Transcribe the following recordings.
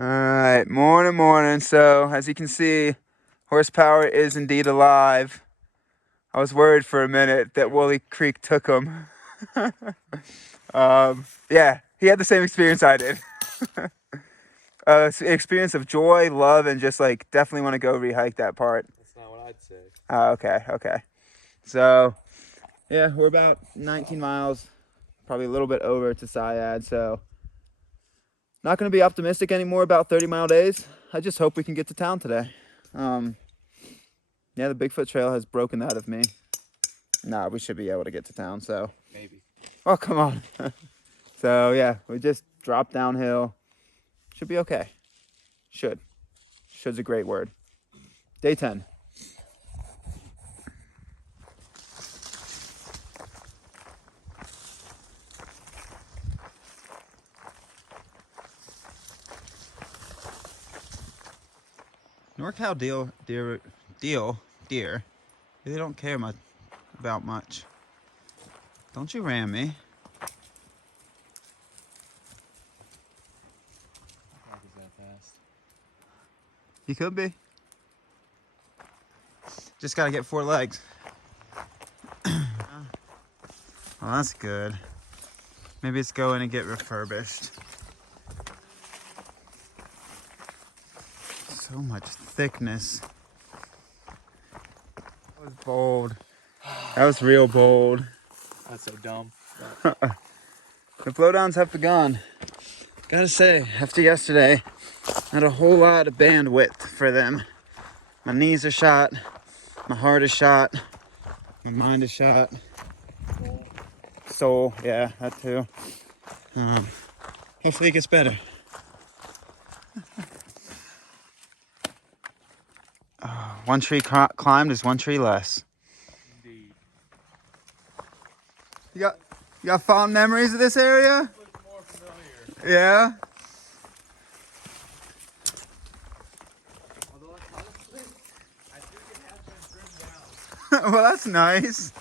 All right, morning. So, as you can see, horsepower is indeed alive. I was worried for a minute that Woolly Creek took him. Yeah, he had the same experience I did. Experience of joy, love, and just like definitely want to go re-hike that part. That's not what I'd say. Okay. So, yeah, we're about 19 miles, probably a little bit over to Seiad. So, not going to be optimistic anymore about 30-mile days. I just hope we can get to town today. Yeah, the Bigfoot Trail has broken that of me. Nah, we should be able to get to town, so. Maybe. Oh, come on. So, yeah, we just dropped downhill. Should be okay. Should. Should's a great word. Day 10. NorCal deer really don't care much about much. Don't you ram me. Dog is that fast. He could be. Just gotta get 4 legs. Well, that's good. Maybe it's going to get refurbished. So much thickness. That was bold. That was real bold. That's so dumb. The blowdowns have begun. Gotta say, after yesterday, I had a whole lot of bandwidth for them. My knees are shot. My heart is shot. My mind is shot. Soul, yeah, that too. Hopefully it gets better. One tree climbed is one tree less. Indeed. You got fond memories of this area? Looks more familiar. Yeah. Although honestly, I think it has been trimmed down. Well, that's nice.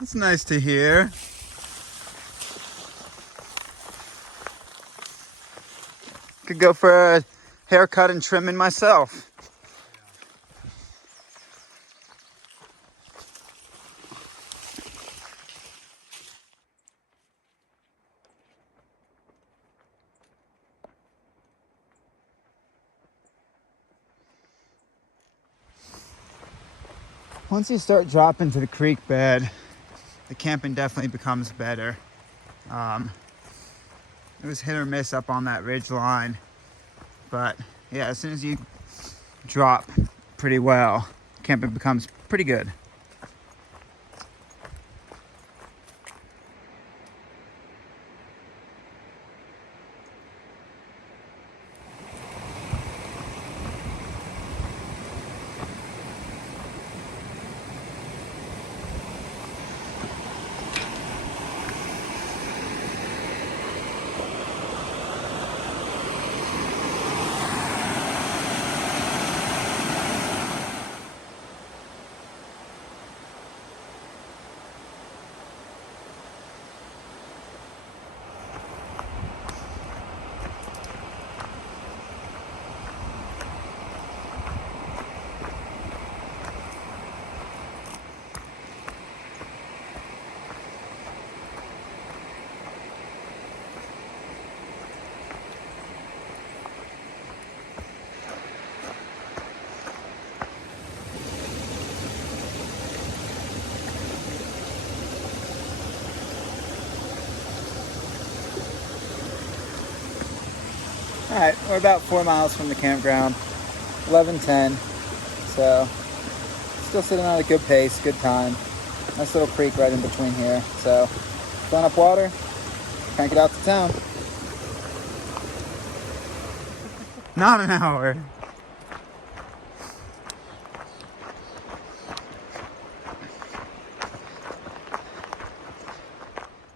That's nice to hear. Could go for a haircut and trimming myself. Once you start dropping to the creek bed, the camping definitely becomes better. It was hit or miss up on that ridge line, but yeah, as soon as you drop pretty well, camping becomes pretty good. All right, we're about 4 miles from the campground, 11:10, so still sitting on a good pace, good time. Nice little creek right in between here, so filling up water, crank it out to town. Not an hour.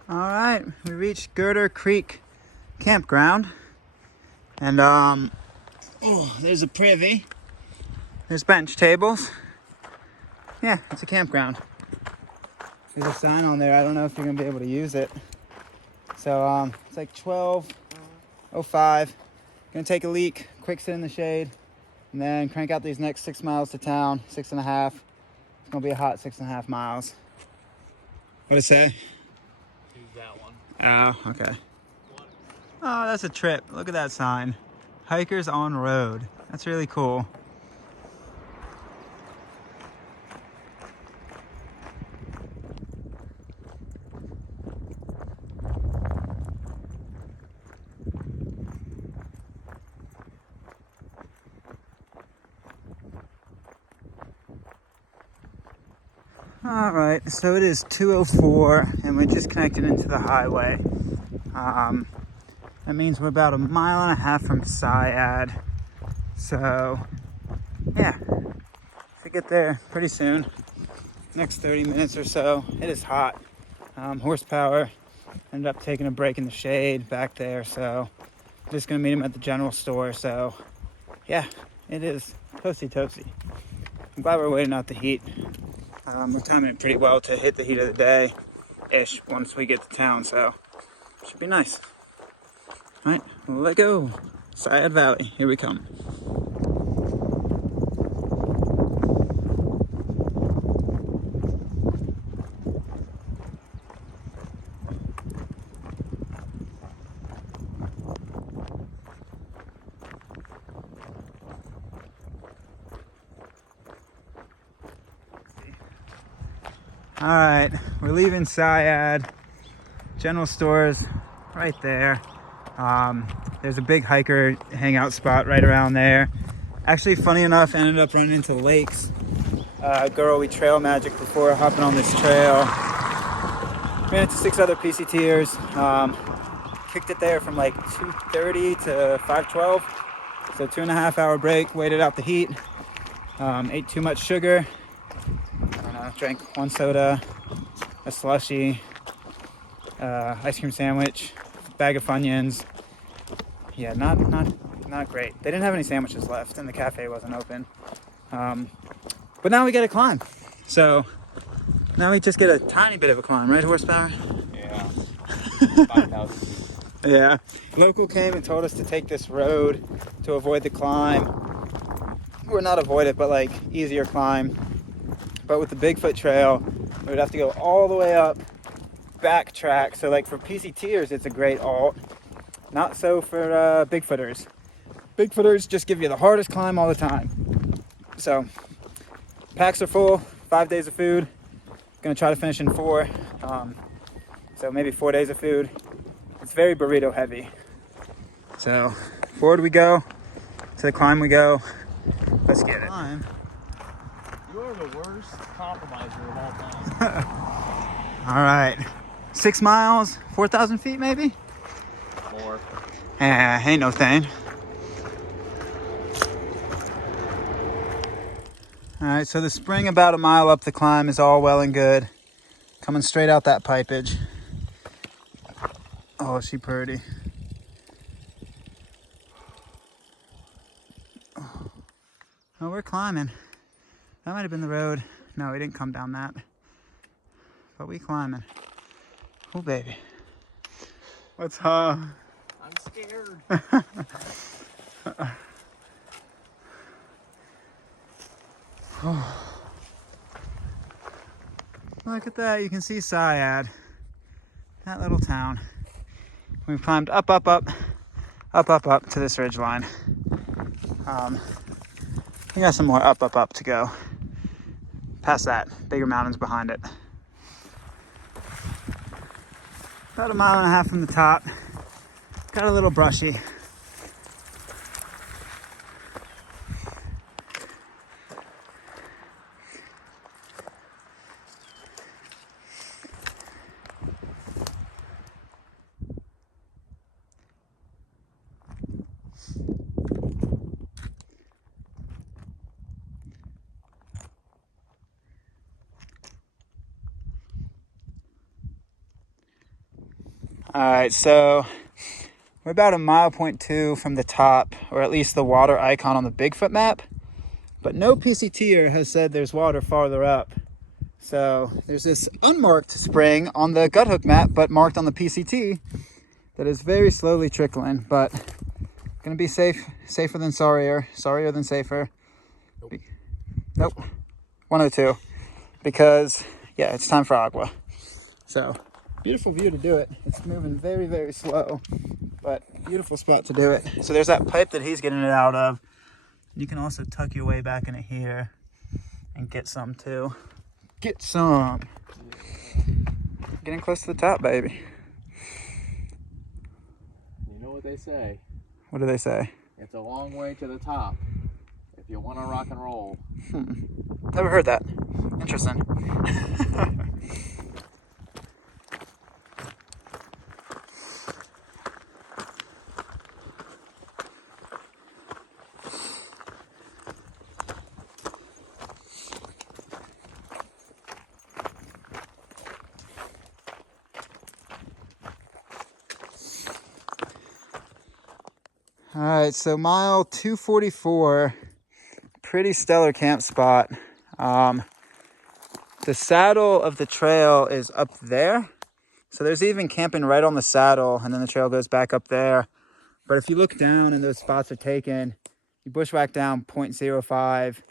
All right, we reached Girder Creek Campground. And there's a privy. There's bench tables. Yeah, it's a campground. There's a sign on there. I don't know if you're gonna be able to use it. So it's like 12:05. Gonna take a leak, quick sit in the shade, and then crank out these next 6 miles to town, 6.5. It's gonna be a hot 6.5 miles. What'd it say? Choose that one. Oh, okay. Oh, that's a trip. Look at that sign. Hikers on road. That's really cool. All right, so it is 2:04 and we just connected into the highway. That means we're about 1.5 miles from Seiad. So, yeah, should get there pretty soon. Next 30 minutes or so. It is hot. Horsepower. Ended up taking a break in the shade back there, so just gonna meet him at the general store. So, yeah, it is toasty. I'm glad we're waiting out the heat. We're timing it pretty well to hit the heat of the day-ish once we get to town, so should be nice. All right, let go. Seiad Valley, here we come. All right, we're leaving Seiad. General store's right there. There's a big hiker hangout spot right around there. Actually, funny enough, ended up running into lakes. A girl we trail magic before hopping on this trail. Ran into 6 other PCTers. Kicked it there from like 2:30 to 5:12. So 2.5 hour break, waited out the heat. Ate too much sugar. Drank 1 soda, a slushie, ice cream sandwich, bag of Funyuns. Yeah, not great. They didn't have any sandwiches left and the cafe wasn't open. But now we get a climb. So now we just get a tiny bit of a climb, right, horsepower? Yeah. 5,000 feet. Yeah. Local came and told us to take this road to avoid the climb. Or not avoid it, but like easier climb. But with the Bigfoot Trail, we would have to go all the way up, backtrack. So like for PCTers, it's a great alt. Not so for Bigfooters. Bigfooters just give you the hardest climb all the time. So packs are full, 5 days of food. Gonna try to finish in 4. So maybe 4 days of food. It's very burrito heavy. So forward we go, to the climb we go. Let's get it. You are the worst compromiser of all time. All right, 6 miles, 4,000 feet maybe? More. Ain't no thing. All right, so the spring about 1 mile up the climb is all well and good. Coming straight out that pipage. Oh, she pretty. Oh, we're climbing. That might have been the road. No, we didn't come down that. But we climbing. Oh, baby. What's up? I'm scared. Look at that. You can see Seiad. That little town. We've climbed up to this ridge line. We got some more up to go. Past that, bigger mountains behind it. About 1.5 miles from the top. Got a little brushy. All right, so we're about 1.2 miles from the top, or at least the water icon on the Bigfoot map. But no PCTer has said there's water farther up. So there's this unmarked spring on the gut hook map, but marked on the PCT that is very slowly trickling. But Gonna be safer than sorrier than safer. Nope. Nope. One of the two. Because, yeah, it's time for agua. So, beautiful view to do it. It's moving very, very slow, but beautiful spot to do it. So there's that pipe that he's getting it out of. You can also tuck your way back into here and get some too. Get some. Getting close to the top, baby. You know what they say? What do they say? It's a long way to the top if you want to rock and roll. Never heard that. Interesting. All right, so mile 244, pretty stellar camp spot. The saddle of the trail is up there. So there's even camping right on the saddle, and then the trail goes back up there. But if you look down and those spots are taken, you bushwhack down 0.05,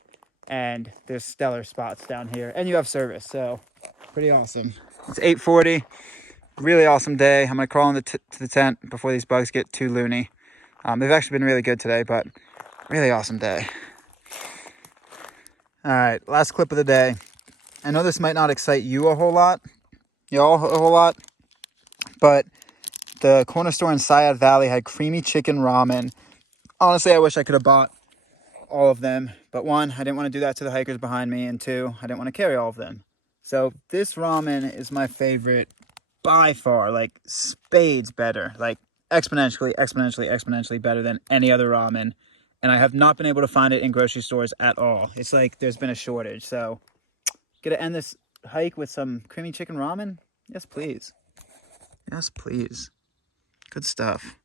and there's stellar spots down here. And you have service, so pretty awesome. It's 8:40, really awesome day. I'm gonna crawl to the tent before these bugs get too loony. They've actually been really good today, but really awesome day. All right, last clip of the day. I know this might not excite you a whole lot, but the corner store in Seiad Valley had creamy chicken ramen. Honestly, I wish I could have bought all of them, but one, I didn't want to do that to the hikers behind me, and two, I didn't want to carry all of them. So this ramen is my favorite by far, like spades better, like exponentially better than any other ramen. And I have not been able to find it in grocery stores at all. It's like there's been a shortage. So gonna end this hike with some creamy chicken ramen? Yes, please. Yes, please. Good stuff.